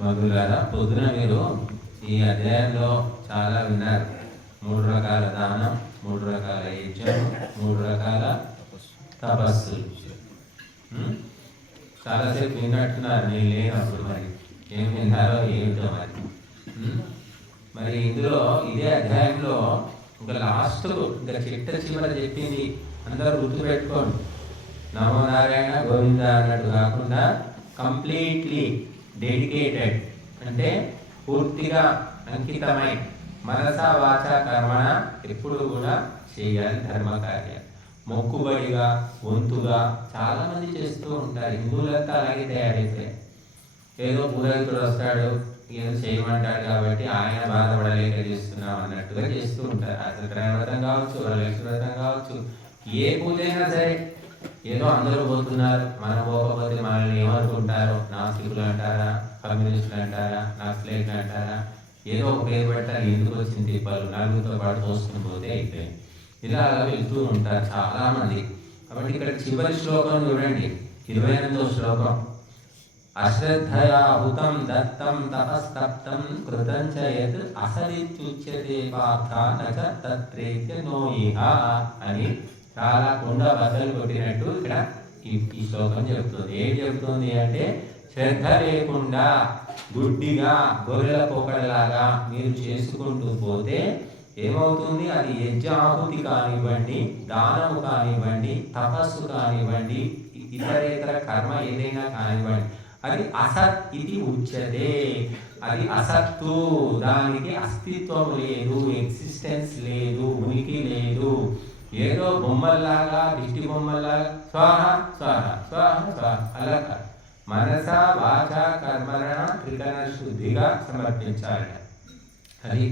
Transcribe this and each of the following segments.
మధులారా, పొద్దున మీరు ఈ అధ్యాయంలో చాలా విన్నారు. 3 రకాల దానం, 3 రకాల యజ్ఞం, 3 రకాల తపస్సులు. చాలాసేపు విన్నట్టున్నారు. నేను లేనప్పుడు మరి ఏం విన్నారో ఏమిటో మరి. మరి ఇందులో ఇదే అధ్యాయంలో ఇంకా లాస్ట్ ఇంకా చిట్ట చివర చెప్పింది అందరూ గుర్తుపెట్టుకోండి. నమో నారాయణ గోవింద అన్నట్టు కాకుండా కంప్లీట్లీ డెడికేటెడ్, అంటే పూర్తిగా అంకితమై మనస వాచ కర్మణ ఎప్పుడు కూడా చేయాలి ధర్మ కార్యాలు. మొక్కుబడిగా వంతుగా చాలా మంది చేస్తూ ఉంటారు. హిందువులంతా అలాగే తయారైతే ఏదో పురోహితుడు వస్తాడు, ఏదో చేయమంటాడు కాబట్టి ఆయన బాధపడలేక చేస్తున్నాం అన్నట్టుగా చేస్తూ ఉంటారు. అసలు వ్రతం కావచ్చు, వరలక్ష్మి వ్రతం కావచ్చు, ఏ పూజ అయినా సరే ఏదో అందరూ పోతున్నారు, మనం పోకపోతే మనల్ని ఏమనుకుంటారో, నాస్తికులు అంటారా, కమ్యూనిస్టులు అంటారా, నక్సలైట్లు అంటారా, ఏదో ఒక పేరు పెట్టాలి. ఎందుకు వచ్చింది దీపాలు నలుగురితో పాటు పోసుకుని పోతే అయిపోయింది. ఇలా వెళ్తూ ఉంటారు చాలా మంది. కాబట్టి ఇక్కడ చివరి శ్లోకం చూడండి, 28వ శ్లోకం. అశ్రద్ధయా హుతం దత్తం తపస్తప్తం కృతం చ యత్ అసదిత్యుచ్యతే పార్థ నచ తత్రేత్య నోయిహ అని చాలా కుండ బద్దలు కొట్టినట్టు ఇక్కడ ఈ శ్లోకం చెప్తుంది. ఏం చెప్తుంది అంటే, శ్రద్ధ లేకుండా గుడ్డిగా గొర్రెల పోకడలాగా మీరు చేసుకుంటూ పోతే ఏమవుతుంది? అది యజ్ఞాహుతి కానివ్వండి, దానము కానివ్వండి, తపస్సు కానివ్వండి, ఇతరేతర కర్మ ఏదైనా కానివ్వండి, అది అసత్ ఇది ఉచ్యతే. అది అసత్తు, దానికి అస్తిత్వం లేదు, ఎగ్జిస్టెన్స్ లేదు, ఉనికి లేదు. ఏదో బొమ్మల్లాగా, దిష్టి బొమ్మల్లాగా స్వాహ స్వాహ స్వాహ స్వాహ అలా కాదు. మనస వాచ కర్మణ త్రికరణ శుద్ధిగా సమర్పించాలి. అది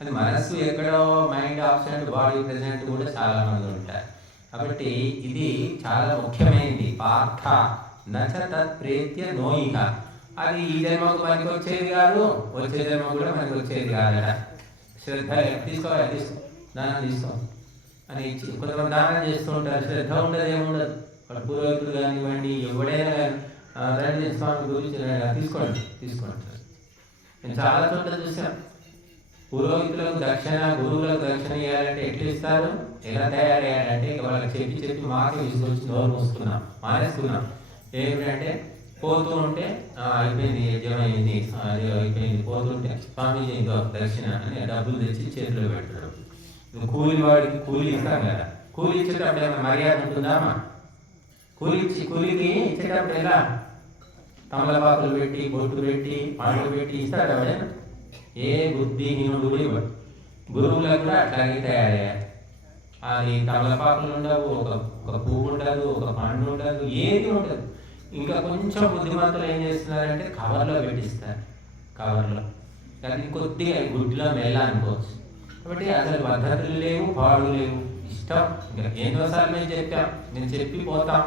అది మనస్సు ఎక్కడో, మైండ్ ఆబ్సెంట్, బాడీ ప్రెజెంట్ కూడా చాలా మంది ఉంటారు. కాబట్టి ఇది చాలా ముఖ్యమైనది. పార్థ నచ తత్ ప్రేత్య నోయిక. అది ఈ జన్మకు మనకి వచ్చేది కాదు, వచ్చే జన్మ కూడా మనకి వచ్చేది కాదట. శ్రద్ధ తీసుకోవాలి, తీసుకో, దానం తీసుకో అని ఇచ్చి కొంతమంది దానం చేస్తూ ఉంటారు. శ్రద్ధ ఉండదు, ఏముండదు. వాడు పురోహితుడు కానివ్వండి, ఎవడైనా రండి స్వామి గురించి తీసుకోండి తీసుకోండి. నేను చాలా చోట్ల చూసాను. పురోహితులకు దక్షిణ, గురువులకు దక్షిణ ఇవ్వాలంటే ఎట్లా ఇస్తారు, ఎలా తయారయ్యారంటే వాళ్ళకి చెప్పి చెప్పి మాకే తీసుకొచ్చి నోరు మూసుకున్నాం, మానేసుకున్నాం. ఏమిటంటే పోతూ ఉంటే అయిపోయింది, యజ్ఞం అయింది, అది అయిపోయింది, పోతుంటే స్వామీజీ ఇంకో దక్షిణ అని డబ్బులు తెచ్చి చేతిలో పెడతారు. కూలి వాడికి కూలి ఇస్తాం కదా, కూలి ఇచ్చేటప్పుడు ఏమైనా మర్యాద ఉంటుందామా? కూలికి ఇచ్చేటప్పుడు ఎలా తమలపాకులు పెట్టి, బొట్టు పెట్టి, పండ్లు పెట్టి ఇస్తాడు ఎవడైనా? ఏ బుద్ధిహీనుడు కూడా ఇవ్వడు. గురువులకు కూడా అట్లాగే తయారయ్యారు. అది తమలపాకులు ఉండవు, ఒక పువ్వు ఉండదు, ఒక పండు ఉండదు, ఏది ఉండదు. ఇంకా కొంచెం బుద్ధిమంతులు ఏం చేస్తున్నారంటే కవర్లో పెట్టిస్తారు. కవర్లో అది కొద్దిగా గుడ్లో మేళ అనుకోవచ్చు. కాబట్టి అసలు పద్ధతులు లేవు, పాడు లేవు, ఇష్టం. ఇంకా ఎన్నోసార్లు మేము చెప్పాం, నేను చెప్పి పోతాం,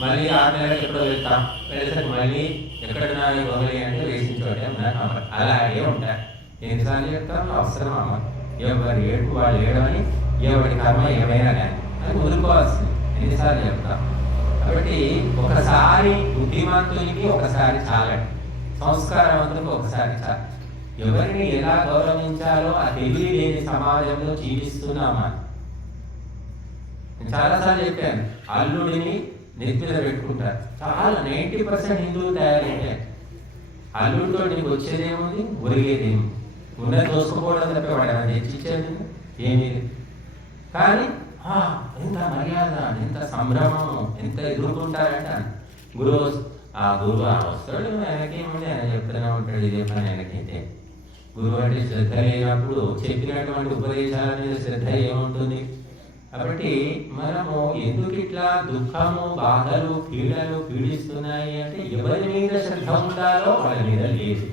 మళ్ళీ 6 నెలలకు ఎక్కడో వెళ్తాం, వెళ్ళేసరికి మళ్ళీ ఎక్కడన్నా గొంగలి అంటే వేసిన చోటే అలాగే ఉంటారు. ఎన్నిసార్లు చెప్తాం, అవసరం అమ్మ, ఎవరి ఏడుపు వాళ్ళు ఏడవని, ఎవరి కర్మ ఏమైనా కానీ అది వదులుకోవాల్సింది. ఎన్నిసార్లు చెప్తాం. కాబట్టి ఒకసారి బుద్ధిమంతునికి ఒకసారి చాలండి, సంస్కారవంతునికి ఒకసారి చాలు. ఎవరిని ఎలా గౌరవించాలో ఆ తెలియలేని సమాజంలో జీవిస్తున్నామా? నేను చాలాసార్లు చెప్పాను, అల్లుడిని నెత్తిన పెట్టుకుంటారు. చాలా 90% హిందువులు తయారయ్యారు. అల్లుడితో నీకు వచ్చేదేముంది, ఒరిగేదేమి ఉన్నది దోసుకోవడం తప్ప వాడు ఏమైనా తెచ్చిచ్చేది ఏమీ లేదు. కానీ ఎంత మర్యాద, ఎంత సంభ్రమం, ఎంత ఎదుర్కొంటారంటే గురువు వస్తాడు, ఆయనకేముంది, ఆయన చెప్తూనే ఉంటాడు, ఇదే పని ఆయనకైతే. గురువు అంటే శ్రద్ధ లేనప్పుడు చెప్పినటువంటి ఉపదేశాల మీద శ్రద్ధ ఏముంటుంది? కాబట్టి మనము ఎందుకు ఇట్లా దుఃఖము, బాధలు, పీడలు పీడిస్తున్నాయి అంటే ఎవరి మీద శ్రద్ధ ఉండాలో వాళ్ళ మీద లేదు,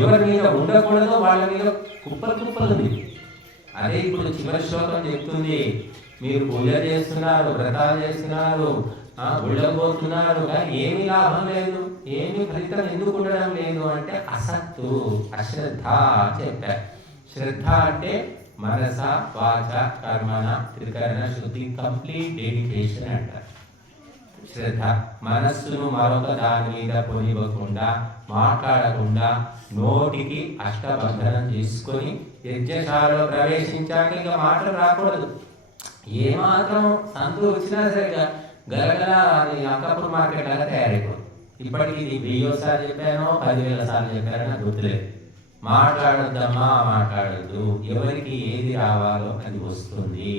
ఎవరి మీద ఉండకూడదో వాళ్ళ మీద కుప్పలు ఉంది. అదే ఇప్పుడు చివరి శ్లోకం చెప్తుంది. మీరు పూజ చేస్తున్నారు, వ్రతాలు చేస్తున్నారు, ఉళ్ళబోతున్నారు, కానీ ఏమి లాభం లేదు, ఏమి ఫలితం ఎందుకు ఉండడం లేదు అంటే అసత్తు, అశ్రద్ధ చెప్పారు. శ్రద్ధ అంటే మనస వాచ కర్మణ త్రికరణ శుద్ధి, కంప్లీట్ డెడికేషన్ అంటారు. శ్రద్ధ. మనస్సును మరొక దాని మీద పొనివ్వకుండా, మాట్లాడకుండా నోటికి అష్టబంధనం చేసుకొని యజ్ఞశాలలో ప్రవేశించాక ఇంకా మాటలు రాకూడదు. ఏమాత్రం సంతు వచ్చినా సరే గలగల అది అంకాపూర్ మార్కెట్ లాగా తయారైపోతుంది. ఇప్పటికి ఇది 1000 సార్లు చెప్పానో 10,000 సార్లు చెప్పారో నాకు గుర్తులేదు. మాట్లాడొద్దమ్మా, మాట్లాడద్దు. ఎవరికి ఏది రావాలో అది వస్తుంది.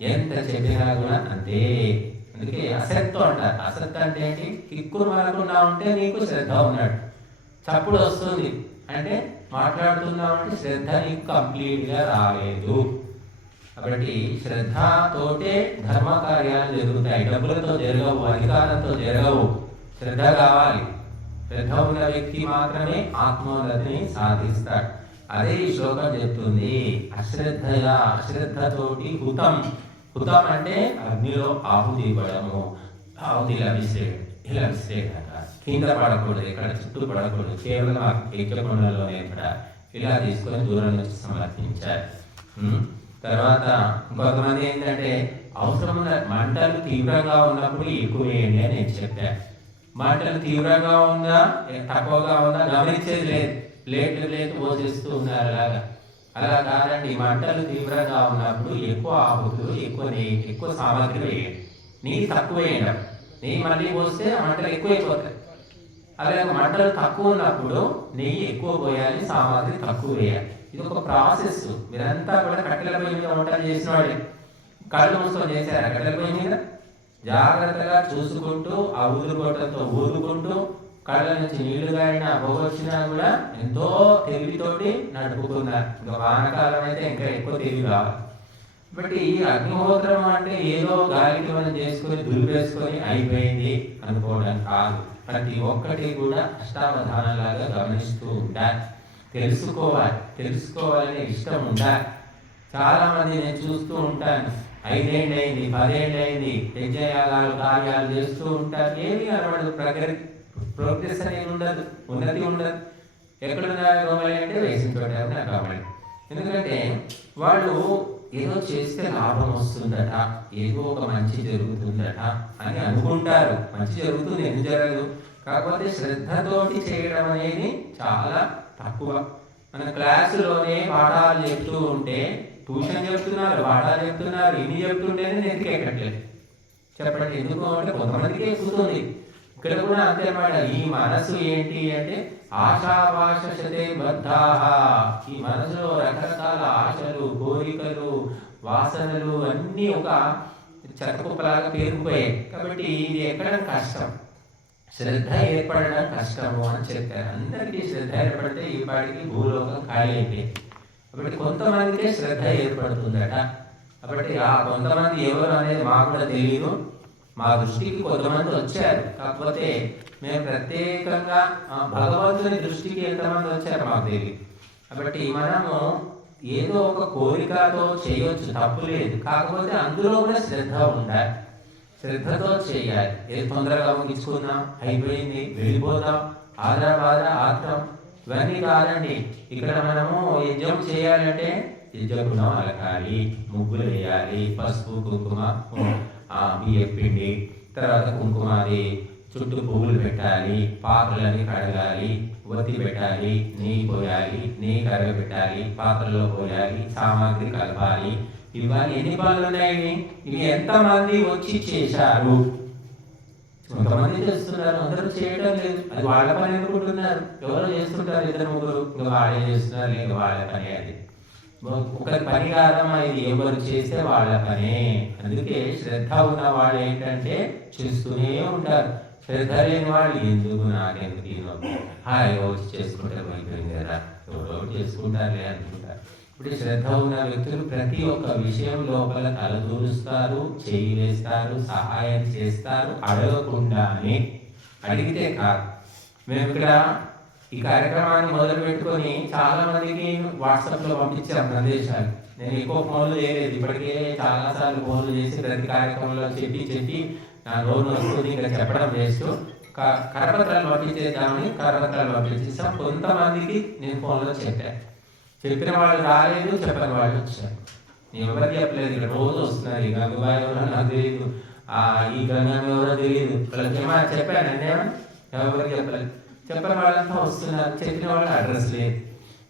ఎంత చెప్పినా కూడా అంతే. అందుకే అసత్తు అంటారు. అసత్తు అంటే ఏంటి? కిక్కురు మనకుండా ఉంటే నీకు శ్రద్ధ ఉన్నాడు. చప్పుడు వస్తుంది అంటే మాట్లాడుతున్నావు అంటే శ్రద్ధ నీకు కంప్లీట్గా రాలేదు. కాబట్టి శ్రద్ధతోటే ధర్మ కార్యాలు జరుగుతాయి. డబ్బులతో జరగవు, అధికారంతో జరగవు. శ్రద్ధ కావాలి. శ్రద్ధ ఉన్న వ్యక్తి మాత్రమే ఆత్మోన్నతిని సాధిస్తాడు. అదే ఈ శ్లోకం చెప్తుంది. అశ్రద్ధతోటి హుతం. హుతం అంటే అగ్నిలో ఆహుతి ఇవ్వడము, ఆహుతి ఇలా విశ్లేషణ కింద పడకూడదు, ఇక్కడ చుట్టూ పడకూడదు, కేవలం ఆ యజ్ఞకుండంలోనే ఇలా తీసుకొని దూరం నుంచి సమర్పించారు. తర్వాత కొంతమంది ఏంటంటే అవసరం ఉన్న మంటలు తీవ్రంగా ఉన్నప్పుడు ఎక్కువ వేయండి అని నేను చెప్పాను. మంటలు తీవ్రంగా ఉందా తక్కువగా ఉందా గమనించేది లేదు. ప్లేట్ పోసేస్తూ ఉన్నారు. అలా కాదండి. మంటలు తీవ్రంగా ఉన్నప్పుడు ఎక్కువ ఆహుతులు, ఎక్కువ సామాగ్రి వేయండి. నెయ్యి తక్కువ వేయడం. నెయ్యి మళ్ళీ పోస్తే ఆ మంటలు ఎక్కువైపోతాయి. అలాగే మంటలు తక్కువ ఉన్నప్పుడు నెయ్యి ఎక్కువ పోయాలి, సామాగ్రి తక్కువ వేయాలి. ఇది ఒక ప్రాసెస్. మీరంతా కూడా కట్టెల పొయ్యి మీద వంటలు చేసిన వాడే. కళ్ళు మూసుకొని చేశారు కట్టెల పొయ్యి మీద. జాగ్రత్తగా చూసుకుంటూ ఆ ఊదుకోవడంతో ఊదుకుంటూ కళ్ళ నుంచి నీళ్లు గారిన పోగొచ్చినా కూడా ఎంతో తెలివితోటి నడుపుకున్నారు. ఇంకా వానకాలం అయితే ఇంకా ఎక్కువ తెలివి కావాలి. బట్ ఈ అగ్నిహోత్రం అంటే ఏదో గాలికి మనం చేసుకొని దులిపేసుకొని అయిపోయింది అనుకోవడం కాదు. ప్రతి ఒక్కటి కూడా అష్టావధానంలాగా గమనిస్తూ ఉండాలి. తెలుసుకోవాలనే ఇష్టం ఉండాలి. చాలా మంది నేను చూస్తూ ఉంటాను. 5 ఏళ్ళు అయింది, 10 ఏళ్ళు అయింది, యజ్ఞయాగాలు కార్యాలు చేస్తూ ఉంటారు. ఏమీ అనబడదు. ప్రోగ్రెస్ అనేది ఉండదు, ఉన్నతి ఉండదు. ఎక్కడున్నారు రోమలి అంటే వేసిన చోట కావాలి. ఎందుకంటే వాళ్ళు ఏదో చేస్తే లాభం వస్తుందట, ఏదో ఒక మంచి జరుగుతుందట అని అనుకుంటారు. మంచి జరుగుతుంది, ఎందుకు జరగదు? కాకపోతే శ్రద్ధతోటి చేయడం అనేది చాలా తక్కువ. మన క్లాసులోనే పాఠాలు చెప్తూ ఉంటే, ట్యూషన్ చెప్తున్నారు, పాఠాలు చెప్తున్నారు, ఇన్ని చెప్తుంటేనే నెత్తికి ఎక్కట్లేదు. చెప్పండి ఎందుకు అంటే కొంతమందికి ఎక్కుతుంది. ఇక్కడ కూడా అంతే అన్నమాట. ఈ మనసు ఏంటి అంటే ఆశావాసతే బద్ధాః. ఈ మనసులో రకరకాల ఆశలు, కోరికలు, వాసనలు అన్నీ ఒక చెత్తకుప్పలాగా పేరుకుపోయాయి. కాబట్టి ఇది ఎక్కడం కష్టం, శ్రద్ధ ఏర్పడడం కష్టము అని చెప్పారు. అందరికీ శ్రద్ధ ఏర్పడితే ఈ పాటికి భూలోకం ఖాళీ అయిపోయింది. కాబట్టి కొంతమందికే శ్రద్ధ ఏర్పడుతుందట. కాబట్టి ఆ కొంతమంది ఎవరు అనేది మాకు కూడా తెలియదు. మా దృష్టికి కొంతమంది వచ్చారు. కాకపోతే మేము ప్రత్యేకంగా భగవంతుని దృష్టికి ఎంతమంది వచ్చారు మాకు తెలియదు. కాబట్టి మనము ఏదో ఒక కోరికతో చేయవచ్చు, తప్పు లేదు. కాకపోతే అందులో కూడా శ్రద్ధ ఉండాలి. శ్రద్ధతో చేయాలి. ఏది తొందరగా ముగించుకుందాం, అయిపోయింది, వెళ్ళిపోదాం, ఆత్రం ఇవన్నీ కాదండి. ఇక్కడ మనము యజ్ఞం చేయాలంటే యజ్ఞగుణం అలకాలి, ముగ్గులు వేయాలి, పసుపు కుంకుమ బియ్యం పిండి, తర్వాత కుంకుమాది చుట్టూ పువ్వులు పెట్టాలి, పాత్రలని కడగాలి, ఒత్తి పెట్టాలి, నెయ్యి పోయాలి, నెయ్యి కరగబెట్టాలి, పాత్రలో పోయాలి, సామాగ్రి కలపాలి. ఇవన్నీ ఎన్ని పనులు ఉన్నాయి? ఇవి ఎంతమంది వచ్చి చేశారు? కొంతమంది చేస్తున్నారు, అందరూ చేయడం లేదు. అది వాళ్ళ పని అనుకుంటున్నారు. ఎవరు చేస్తుంటారు? 2-3. ఇంకా వాళ్ళే చేస్తున్నారు, లేదు వాళ్ళ పని. అది ఒకరి పని కాదమ్మా, ఇది ఎవరు చేస్తే వాళ్ళ పనే. అందుకే శ్రద్ధ ఉన్న వాళ్ళు ఏంటంటే చేస్తూనే ఉంటారు. శ్రద్ధ లేని వాళ్ళు ఎందుకు నాకెందుకు హాయిగా వచ్చి చేసుకుంటే అయిపోయింది కదా, ఎవరో చేసుకుంటారులే అనుకుంటారు. ఇప్పుడు శ్రద్ధ ఉన్న వ్యక్తులు ప్రతి ఒక్క విషయం లోపల తలదూరుస్తారు, చేయి వేస్తారు, సహాయం చేస్తారు, అడగకుండానే. అడిగితే కాదు. మేము ఇక్కడ ఈ కార్యక్రమాన్ని మొదలు పెట్టుకొని చాలా మందికి వాట్సాప్లో పంపించాం సందేశాలు. నేను ఎక్కువ ఫోన్లు చేయలేదు. ఇప్పటికే చాలాసార్లు ఫోన్లు చేసి ప్రతి కార్యక్రమంలో చెప్పి నా నోరు వస్తుంది, ఇంకా చెప్పడం వేస్తూ కరపత్రాలు పంపించేద్దామని కరపత్రాలు పంపించేస్తాం. కొంతమందికి నేను ఫోన్లో చెప్పిన వాళ్ళు రాలేదు, చెప్పని వాళ్ళు వచ్చారు. నేను ఎవరికి చెప్పలేదు. ఇక్కడ రోజు వస్తున్నారు. ఇక గంగుబాయి నాకు తెలియదు, ఈ గంగమ్మ ఎవరో తెలియదు, వాళ్ళకి ఏమైనా చెప్పాను నేనేమో ఎవరికి చెప్పలేదు. చెప్పని వాళ్ళంతా వస్తున్నారు, చెప్పిన వాళ్ళ అడ్రస్ లేదు.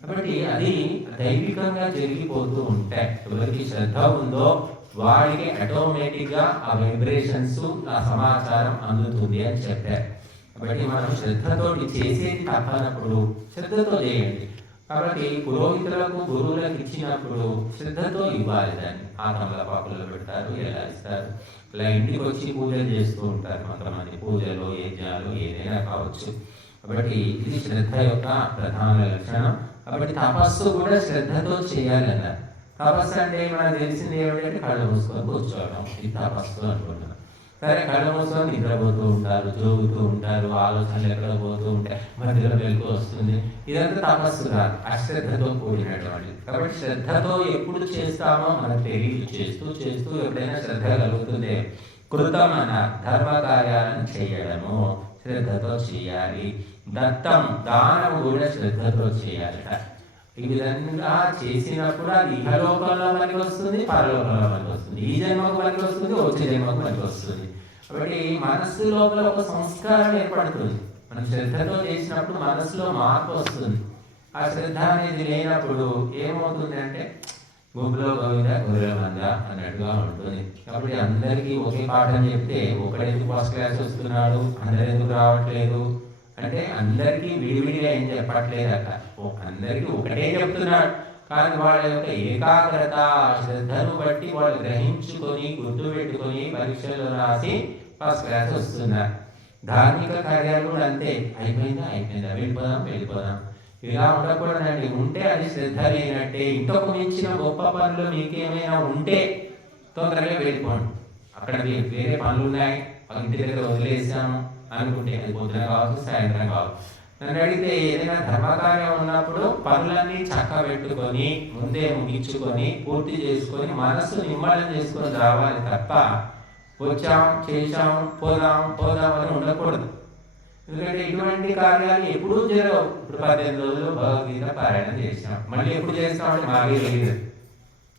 కాబట్టి అది దైవికంగా జరిగిపోతూ ఉంటాయి. ఎవరికి శ్రద్ధ ఉందో వాడికి ఆటోమేటిక్గా ఆ వైబ్రేషన్స్, ఆ సమాచారం అందుతుంది అని చెప్పారు. కాబట్టి మనం శ్రద్ధతోటి చేసేది తప్పనప్పుడు శ్రద్ధతో చేయండి. కాబట్టి పురోహితులకు గురువులకు ఇచ్చినప్పుడు శ్రద్ధతో ఇవ్వాలి దాన్ని. ఆ తమలపాకుల్లో పెడతారు, ఎలా ఇస్తారు, ఇలా ఇంటికి వచ్చి పూజలు చేస్తూ ఉంటారు కొంతమంది. పూజలు, యజ్ఞాలు ఏదైనా కావచ్చు. కాబట్టి ఇది శ్రద్ధ యొక్క ప్రధాన లక్షణం. కాబట్టి తపస్సు కూడా శ్రద్ధతో చేయాలన్నారు. తపస్సు అంటే మనకు తెలిసింది ఏమిటంటే కళ్ళు మూసుకొని కూర్చోవడం, ఇది తపస్సు అనుకుంటున్నాం. సరే, కళ్ళు మూసుకొని నిద్రపోతూ ఉంటారు, జోగుతూ ఉంటారు, ఆలోచనలు ఎక్కడ పోతూ ఉంటాయి, మధ్యలో వెలుగు వస్తుంది. ఇదంతా తపస్సు కాదు, అశ్రద్ధతో కూడినటువంటి. కాబట్టి శ్రద్ధతో ఎప్పుడు చేస్తామో మనకు తెలియదు. చేస్తూ చేస్తూ ఎప్పుడైనా శ్రద్ధ కలుగుతుంది. కృతం అన్న ధర్మ కార్యాలను చేయడము శ్రద్ధతో చేయాలి. దత్తం దానము కూడా శ్రద్ధతో చేయాలట. ఈ విధంగా చేసినప్పుడు అది ఇహలోకంలో మనకి వస్తుంది, పరలోకంలో మనకి వస్తుంది. ఈ జన్మకు మనకి వస్తుంది, వచ్చే జన్మకు మనకి వస్తుంది. కాబట్టి మనస్సు లోపల ఒక సంస్కారం ఏర్పడుతుంది. మనం శ్రద్ధతో చేసినప్పుడు మనస్సులో మార్పు వస్తుంది. ఆ శ్రద్ధ అనేది లేనప్పుడు ఏమవుతుంది అంటే గుంపులో గోవింద గొర్రెల మంద అన్నట్టుగా ఉంటుంది. కాబట్టి అందరికీ ఒకే పాఠం చెప్తే ఒకడు ఎందుకు ఫస్ట్ క్లాస్ వస్తున్నాడు, అందరు ఎందుకు రావట్లేదు అంటే అందరికీ విడివిడిగా ఏం చెప్పట్లేదు అక్క, అందరికీ ఒకటే చెప్తున్నాడు. కానీ వాళ్ళ యొక్క ఏకాగ్రత, శ్రద్ధను బట్టి వాళ్ళు గ్రహించుకొని గుర్తు పెట్టుకొని పరీక్షలు రాసి ఫస్ట్ క్లాస్ వస్తున్నారు. ధార్మిక కార్యాలు కూడా అంతే. అయిపోయిందా, వెళ్ళిపోదాం. ఇలా ఉండకూడదండి. ఉంటే అది శ్రద్ధ లేనట్టే. ఇంతకు మించిన గొప్ప పనులు మీకు ఏమైనా ఉంటే తొందరగా వెళ్ళిపోండి. అక్కడ వేరే పనులు ఉన్నాయి, ఇంటి దగ్గర వదిలేసాము అనుకుంటే అది పొద్దున కావచ్చు, సాయంత్రం కావచ్చు. నన్ను అడిగితే ఏదైనా ధర్మకార్యం ఉన్నప్పుడు పనులన్నీ చక్క పెట్టుకొని ముందే ముగించుకొని పూర్తి చేసుకొని మనస్సు నిమ్మళం చేసుకొని రావాలి తప్ప వచ్చాం, చేశాం, పోదాం అని ఉండకూడదు. ఎందుకంటే ఇటువంటి కార్యాలు ఎప్పుడూ జరగవు. ఇప్పుడు 18 రోజులు భగవద్గీత పారాయణ చేసినాం, మళ్ళీ ఎప్పుడు చేస్తామంటే మాకే తెలియదు.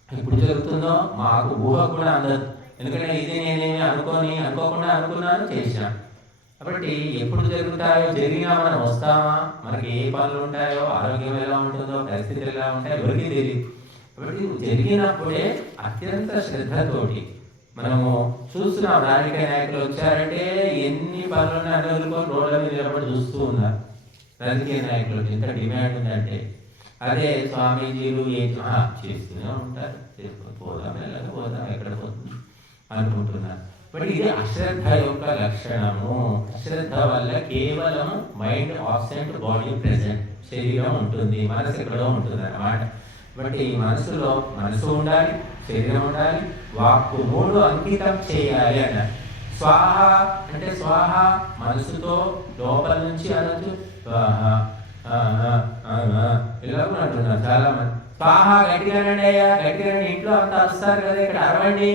ఎప్పుడు జరుగుతుందో మాకు ఊహ కూడా అందదు. ఎందుకంటే ఇది నేనేమి అనుకోకుండా అనుకున్నాను, చేశాను. కాబట్టి ఎప్పుడు జరుగుతాయో, జరిగినా మనం వస్తామా, మనకి ఏ పనులు ఉంటాయో, ఆరోగ్యం ఎలా ఉంటుందో, పరిస్థితులు ఎలా ఉంటాయో ఎవరికి తెలియదు. కాబట్టి జరిగినప్పుడే అత్యంత శ్రద్ధతోటి మనము చూస్తున్నాం. రాజకీయ నాయకులు వచ్చారంటే ఎన్ని పనులను అనుకొని రోడ్ల మీద నిలబడి చూస్తూ ఉన్నారు. రాజకీయ నాయకులు ఎంత డిమాండ్ ఉందంటే అదే స్వామీజీలు చేస్తూనే ఉంటారు. పోదాం ఎక్కడ పోతుంది అనుకుంటున్నారు. బట్ ఇది అశ్రద్ధ యొక్క లక్షణము. అశ్రద్ధ వల్ల కేవలం మైండ్ ఆబ్సెంట్, బాడీ ప్రెజెంట్, శరీరం ఉంటుంది, మనసు ఎక్కడో ఉంటుంది అన్నమాట. బట్ ఈ మనసు ఉండాలి, శరీరం ఉండాలి, వాక్కు 3 అంకితం చేయాలి అన్న. స్వాహ అంటే స్వాహ మనసుతో లోపల నుంచి అనొచ్చు, స్వాహ ఇలా కూడా అంటున్నారు చాలా మంది. స్వాహ గట్టిగానండి అయ్యా, గట్టిగానండి, ఇంట్లో అంతా వస్తారు కదా, ఇక్కడ అరవండి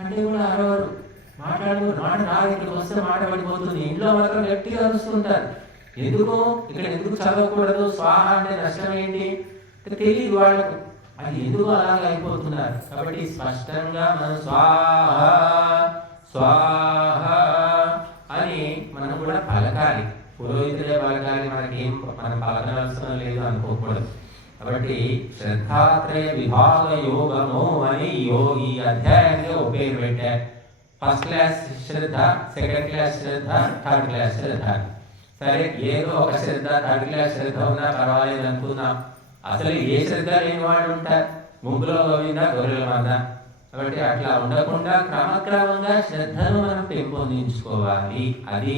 అంటే కూడా అరవరు. మాట రాదు, ఇక్కడికి వస్తే మాట పడిపోతుంది. ఇంట్లో మాత్రం గట్టిగా అరుస్తుంటారు. ఎందుకు చదవకూడదు, స్వాహ అంటే నష్టం ఏంటి తెలియదు వాళ్ళకు. అది ఎందుకు అలాగ అయిపోతున్నారు. కాబట్టి స్పష్టంగా మనం స్వాహ స్వాహ అని మనం కూడా పలకాలి. పురోహితులే పలకాలి, మనం పలకనవసరం లేదు అనుకోకూడదు. కాబట్టి శ్రద్ధాత్రయ విభాగ యోగము అని యోగి అధ్యాయంలో పేరు పెట్టారు. ఫస్ట్ క్లాస్ శ్రద్ధ, సెకండ్ క్లాస్ శ్రద్ధ, థర్డ్ క్లాస్ శ్రద్ధ. సరే, ఏదో ఒక శ్రద్ధ, థర్డ్ క్లాస్ శ్రద్ధ ఉన్నా పర్వాలేదు అనుకుందాం. అసలు ఏ శ్రద్ధ లేని వాడు ఉంటారు, గుంపులో గోవిందా గొర్రెల మంద. కాబట్టి అట్లా ఉండకుండా క్రమక్రమంగా శ్రద్ధను మనం పెంపొందించుకోవాలి. అది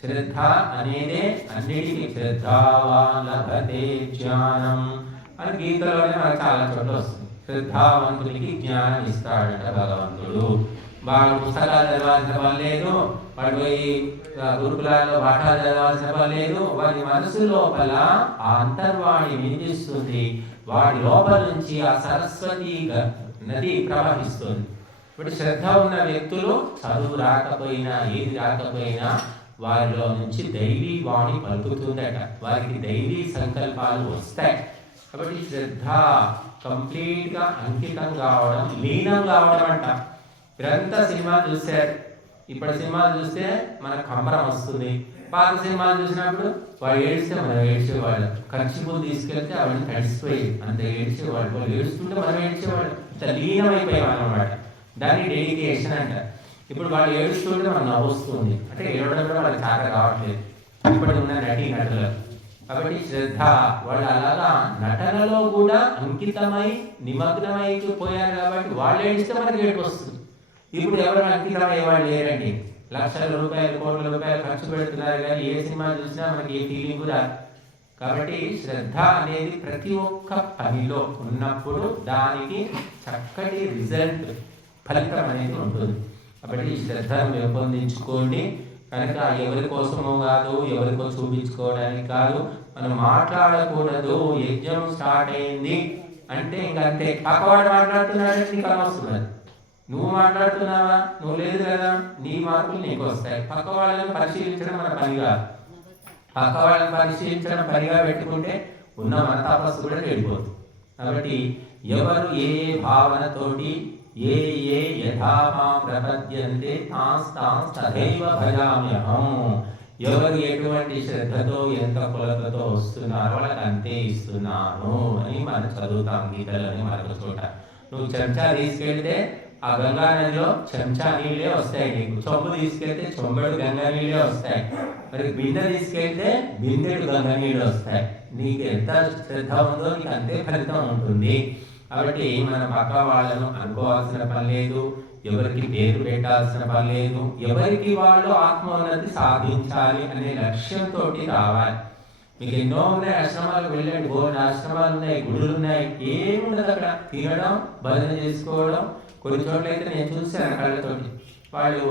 శ్రద్ధ అనేదే అన్నిటికీ శ్రద్ధావాన్ లభతే జ్ఞానం అని గీతలోనే మనకు చాలా చోట్ల వస్తుంది. శ్రద్ధావంతుడికి జ్ఞానం ఇస్తాడట భగవంతుడు. వాడు పుస్తకాలు చదవాల్సిన పని లేదు, వాడు పోయి గురుకులాల్లో పాఠాలు చదవాల్సిన పని లేదు. వాడి మనసు లోపల ఆ అంతర్వాణి వినిపిస్తుంది. వాడి లోపల నుంచి ఆ సరస్వతి నది ప్రవహిస్తుంది. ఇప్పుడు శ్రద్ధ ఉన్న వ్యక్తులు చదువు రాకపోయినా ఏది రాకపోయినా వారిలో నుంచి దైవీ వాణి పలుకుతుందట, వారికి దైవీ సంకల్పాలు వస్తాయి. కాబట్టి శ్రద్ధ కంప్లీట్గా అంకితం కావడం, లీనం కావడం అంట. మీరంతా సినిమా చూశారు, ఇప్పుడు సినిమాలు చూస్తే మనకు కంబరం వస్తుంది. పాత సినిమాలు చూసినప్పుడు వాడు ఏడిస్తే మనం ఏడ్చేవాళ్ళు, ఖర్చులు తీసుకెళ్తే అవన్నీ తడిసిపోయి అంత ఏడ్చేవాళ్ళు, వాళ్ళు ఏడుస్తుంటే మనం ఏడ్చేవాళ్ళు, అంత లీనమైపోయాం అన్నమాట. దాన్ని డెడికేషన్ అంట. ఇప్పుడు వాళ్ళు ఏడుస్తుంటే మనం నవ్వుస్తుంది, అంటే ఏడవడం కూడా వాళ్ళకి చాలా రావట్లేదు ఇప్పుడు ఉన్న నటులు. కాబట్టి శ్రద్ధ వాళ్ళు అలాగా నటనలో కూడా అంకితమై నిమగ్నమైపోయారు కాబట్టి వాళ్ళు ఏడిస్తే మనకి ఏడుపు వస్తుంది. ఇప్పుడు ఎవరు అంకితమయ్యే వాళ్ళు లేరండి. లక్షల రూపాయలు కోట్ల రూపాయలు ఖర్చు పెడుతున్నారు కానీ ఏ సినిమా చూసినా మనకి ఏ ఫీలింగ్ కూడా. కాబట్టి శ్రద్ధ అనేది ప్రతి ఒక్క పనిలో ఉన్నప్పుడు దానికి చక్కటి రిజల్ట్, ఫలితం అనేది ఉంటుంది. కాబట్టి ఈ శ్రద్ధను పెంపొందించుకోండి. కనుక ఎవరి కోసమో కాదు, ఎవరికో చూపించుకోవడానికి కాదు, మనం మాట్లాడకూడదు. యజ్ఞం స్టార్ట్ అయింది అంటే ఇంకంతే. పక్కవాడు మాట్లాడుతున్నాడంటే నీకు వస్తున్నది, నువ్వు మాట్లాడుతున్నావా, నువ్వు లేదు కదా, నీ మార్పులు నీకు వస్తాయి. పక్క వాళ్ళని పరిశీలించడం మన పనిగా, పక్క వాళ్ళని పరిశీలించడం పనిగా పెట్టుకుంటే ఉన్న మన తపస్సు కూడా వెళ్ళిపోతుంది. కాబట్టి ఎవరు ఏ భావనతోటి ఏ ఏ యథామా ప్రపద్యంతే తథైవ భజామ్యహం, ఎవరు ఎటువంటి శ్రద్ధతో ఎంత కొలతతో వస్తున్నారో వాళ్ళకి అంతే ఇస్తున్నాను అని మనం చదువుతాం గీతలని మరొక చోట. నువ్వు చెంచా తీసుకెళ్తే ఆ గంగా నదిలో చెంచా నీళ్ళే వస్తాయి నీకు, చెంబు తీసుకెళ్తే చెంబడు గంగా నీళ్ళే వస్తాయి, మరి బిందె తీసుకెళ్తే బిందెడు గంగా నీళ్ళు వస్తాయి. నీకు ఎంత శ్రద్ధ ఉందో నీకు అంతే ఫలితం ఉంటుంది. కాబట్టి మనం పక్క వాళ్ళను అనుకోవాల్సిన పని లేదు, ఎవరికి పేరు పెట్టాల్సిన పని లేదు. ఎవరికి వాళ్ళు ఆత్మోన్నతి సాధించాలి అనే లక్ష్యంతో రావాలి. మీకు ఎన్నో ఉన్నాయి, ఆశ్రమాలకు వెళ్ళండి, బోర్డు ఆశ్రమాలు ఉన్నాయి, గుడులు ఉన్నాయి, ఏముండదు అక్కడ. తినడం, భజన చేసుకోవడం. కొన్ని చోట్ల అయితే నేను చూశాను కళ్ళతోటి, వాళ్ళు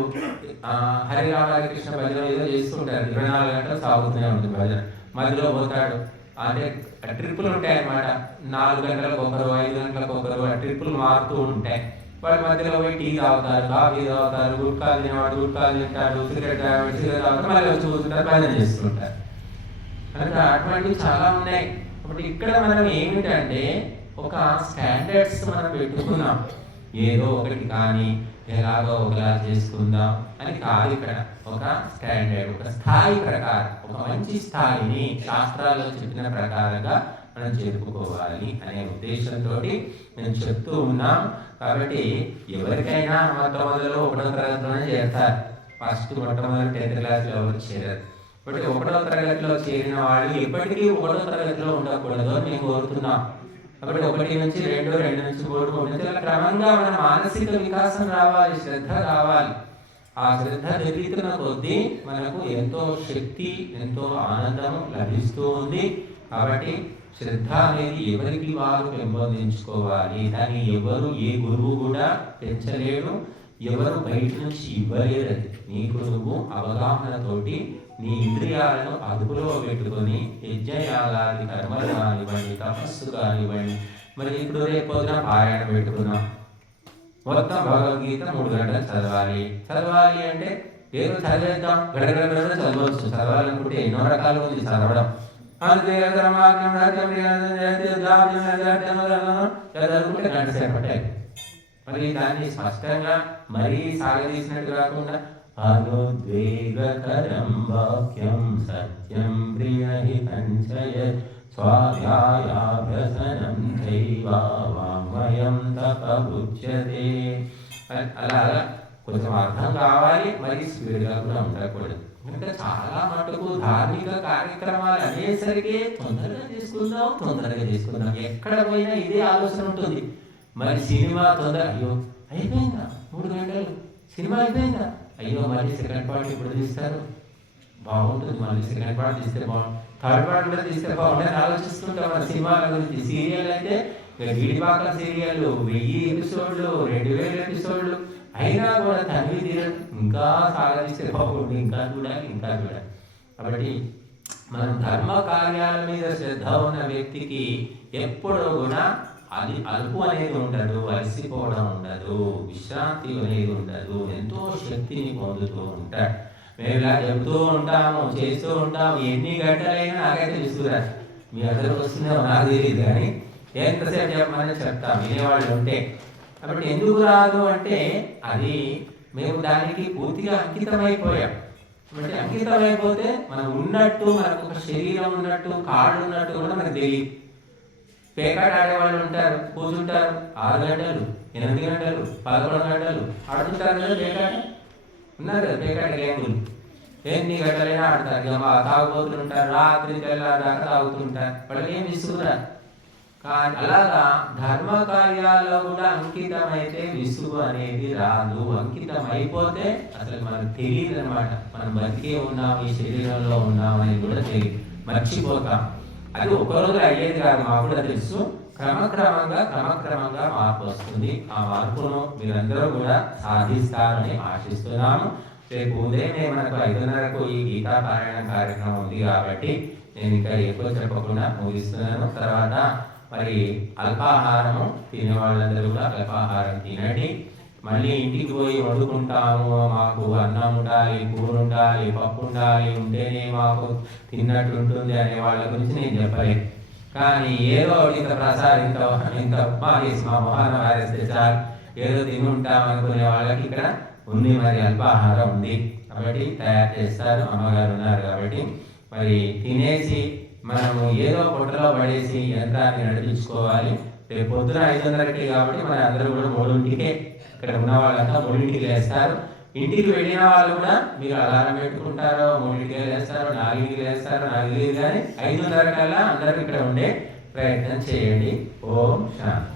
హరిరామ కృష్ణ భజన ఏదో చేస్తుంటారు, 24 గంటలు సాగుతూనే ఉంటుంది భజన. మధ్యలో పోతాడు, అంటే ట్రిప్పులు ఉంటాయి అన్నమాట, 4 గంటలకు ఒకరు, 5 గంటలకు ఒకరు, ఆ ట్రిప్పులు మారుతూ ఉంటాయి. వాళ్ళు మధ్యలో పోయి టీ తాగుతారు, కాఫీ తాగుతారు, గుట్కాలు తినేవాడు గుట్కాలు తింటాడు, సిగరెట్ తాగేవాడు సిగరెట్ తాగుతారు, మళ్ళీ వచ్చి చూస్తుంటారు, భజన చేస్తుంటారు. కనుక అటువంటివి చాలా ఉన్నాయి. కాబట్టి ఇక్కడ మనం ఏమిటంటే ఒక స్టాండర్డ్స్ మనం పెట్టుకున్నాం, ఏదో ఒకటి కానీ ఎలాగో ఒకలా చేసుకుందాం అని కాదు. ఇక్కడ ఒక స్టాండర్డ్, ఒక స్థాయి ప్రకారం, ఒక మంచి స్థాయిని శాస్త్రాల్లో చెప్పిన ప్రకారంగా మనం చెప్పుకోవాలి అనే ఉద్దేశంతో నేను చెప్తూ ఉన్నాం. కాబట్టి ఎవరికైనా మొట్టమొదటిలో 1వ తరగతిలోనే చేస్తారు, ఫస్ట్ మొట్టమొదటి 10th క్లాస్లో ఎవరు చేరారు. కాబట్టి 1వ తరగతిలో చేరిన వాళ్ళు ఎప్పటికీ 1వ తరగతిలో ఉండకూడదు అని నేను కోరుతున్నాం. కాబట్టి 1 నుంచి 2, 2 నుంచి 3, 3 నుంచి అలా క్రమంగా మన మానసిక వికాసం రావాలి, శ్రద్ధ రావాలి. ఆ శ్రద్ధ పెరుగుతున్న కొద్దీ మనకు ఎంతో శక్తి, ఎంతో ఆనందం లభిస్తూ ఉంది. కాబట్టి శ్రద్ధ అనేది ఎవరికి వారు పెంపొందించుకోవాలి. దాన్ని ఎవరు, ఏ గురువు కూడా పెంచలేడు, ఎవరు బయట నుంచి ఇవ్వలేరు. నీకు నువ్వు అవగాహనతోటి నీ ఇంద్రియాలను అదుపులో పెట్టుకొని యజ్ఞయాగాది కర్మలు కానివ్వండి, తపస్సు కానివ్వండి. మరి ఇప్పుడు రేపు పొద్దున పారాయణ పెట్టుకున్నాం, మొత్తం భగవద్గీత 3 గంటలు చదవాలి. చదవాలి అంటే ఏదో చదివేద్దాం, గడగడ చదవచ్చు. చదవాలనుకుంటే ఎన్నో రకాలు ఉంది చదవడం. చదువుకుంటే గంట సేపట్టాయి. మరి దాన్ని స్పష్టంగా మరీ సాగదీసినట్టు కాకుండా అనుద్వేగకరం వాక్యం సత్యం ప్రియహితం చ స్వాధ్యాయాభ్యసనం దైవా వాంగ్మయం తపముచ్యతే. అలాగా కొంచెం అర్థం కావాలి, మరి స్పీడ్గా కూడా ఉండకూడదు. అంటే చాలా మటుకు ధార్మిక కార్యక్రమాలు అనేసరికి తొందరగా చేసుకుందాం, ఎక్కడ పోయినా ఇదే ఆలోచన ఉంటుంది. మరి సినిమా తొందర, అయ్యో అయిపోయిందా 3 గంటలు సినిమా అయిపోయిందా, అయ్యో మళ్ళీ సెకండ్ పార్ట్ ఇప్పుడు తీస్తారు బాగుంటుంది, మళ్ళీ సెకండ్ పార్ట్ తీస్తే బాగుంటుంది, థర్డ్ పార్ట్ కూడా తీస్తే బాగుంటుంది ఆలోచిస్తుంటాం. మన సినిమాల గురించి. సీరియల్ అయితే గీడిపాక సీరియల్ 1000 ఎపిసోడ్లు, 2000 ఎపిసోడ్లు అయినా కూడా తనివి తీరడం, ఇంకా సాగదీస్తే బాగుంటుంది, ఇంకా చూడాలి. కాబట్టి మనం ధర్మ కార్యాల మీద శ్రద్ధ ఉన్న వ్యక్తికి ఎప్పుడూ కూడా అది అలుపు అనేది ఉండదు, అలసిపోవడం ఉండదు, విశ్రాంతి అనేది ఉండదు, ఎంతో శక్తిని పొందుతూ ఉంటాడు. మేము ఇలా చెబుతూ ఉంటాము, చేస్తూ ఉంటాము, ఎన్ని గంటలైనా నాకైతే విసుగురాదు. మీ అందరికి వస్తుందో నాకు తెలియదు, కానీ ఎంతసేపు చెప్పమని చెప్తాం వినేవాళ్ళు ఉంటే. కాబట్టి ఎందుకు రాదు అంటే అది మేము దానికి పూర్తిగా అంకితమైపోయాం. అంటే అంకితమైపోతే మనం ఉన్నట్టు, మనకు ఒక శరీరం ఉన్నట్టు, కాళ్ళు ఉన్నట్టు కూడా మనకు తెలియదు. పేకాట ఆడేవాళ్ళు ఉంటారు, కూర్చుంటారు 6 గంటలు, 8 గంటలు, 11 గంటలు ఆడుతుంటారు కదా పేకాట. ఉన్నారు కదా పేకాట గేములు, ఎన్ని గంటలైనా ఆడతారు. ఇక తాగుబోతులు ఉంటారు, రాత్రి తెల్లారిదాకా తాగుతుంటారు, వాళ్ళకి ఏం విసుగురా. కానీ అలాగా ధర్మ కార్యాల్లో కూడా అంకితమైతే విసుగు అనేది రాదు. అంకితం అయిపోతే అసలు మనకు తెలియదు అనమాట, మనం బతికే ఉన్నాం, ఈ శరీరంలో ఉన్నాం అనేది కూడా తెలియదు, మర్చిపోతాం. అది ఒక్కరోజు అయ్యేది కాదు, మాకు కూడా తెలుసు. క్రమక్రమంగా మార్పు వస్తుంది. ఆ మార్పును మీరందరూ కూడా సాధిస్తారని ఆశిస్తున్నాము. రేపు ఉదయమే మనకు 5:30కు ఈ గీతా పారాయణ కార్యక్రమం ఉంది కాబట్టి నేను ఇంకా ఎక్కువ చెప్పకుండా ముగిస్తున్నాను. తర్వాత మరి అల్పాహారము తినే వాళ్ళందరూ కూడా అల్పాహారం తినండి. మళ్ళీ ఇంటికి పోయి వండుకుంటాము, మాకు అన్నం ఉండాలి, కూర ఉండాలి, పప్పు ఉండాలి, ఉంటేనే మాకు తిన్నట్టు ఉంటుంది అనే వాళ్ళ గురించి నేను చెప్పలేదు. కానీ ఏదో ఇంత ప్రసాదం, ఇంత ఉప్మా చేసి మా మొహాన వారేస్తే చాలు, ఏదో తిని ఉంటాం అనుకునే వాళ్ళకి ఇక్కడ ఉంది మరి అల్పాహారం ఉంది కాబట్టి తయారు చేస్తారు. అమ్మగారు ఉన్నారు కాబట్టి మరి తినేసి మనము ఏదో పొట్టలో పడేసి యంత్రాన్ని నడిపించుకోవాలి. రేపు పొద్దున 5:30కి కాబట్టి మన అందరూ కూడా 3ంటికే, ఇక్కడ ఉన్న వాళ్ళంతా 3ంటికి లేస్తారు. ఇంటికి వెళ్ళిన వాళ్ళు కూడా మీరు అలారం పెట్టుకుంటారో 3ంటికి లేస్తారు, 4కి లేస్తారు, 4 కానీ 5:30 కల్లా అందరూ ఇక్కడ ఉండే ప్రయత్నం చేయండి. ఓం శాంతి.